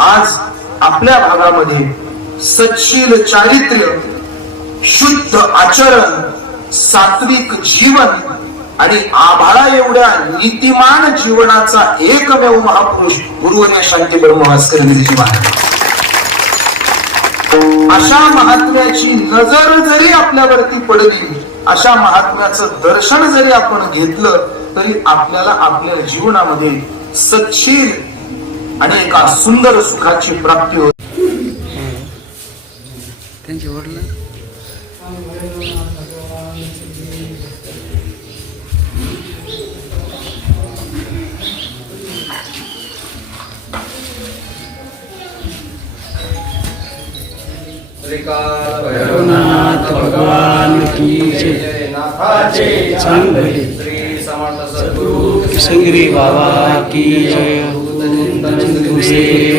आज आपल्या भागामध्ये सच्शील चारित्र्य, शुद्ध आचरण, सात्विक जीवन आणि आभाळा एवढ्या नीतिमान जीवनाचा एकमेव महापुरुष गुरुवर्य शांती ब्रह्मवास्कर यांची महाराज. अशा महात्म्याची नजर जरी आपल्यावरती पडली, अशा महात्म्याचं दर्शन जरी आपण घेतलं, तरी आपल्याला आपल्या जीवनामध्ये सच्शील आणि एका सुंदर सुखाची प्राप्ती होते. त्यांची वडील भैरवनाथ भगवान की जय. नाथाचे चांगले श्री समर्थ सद्गुरु श्री बाबा की जय.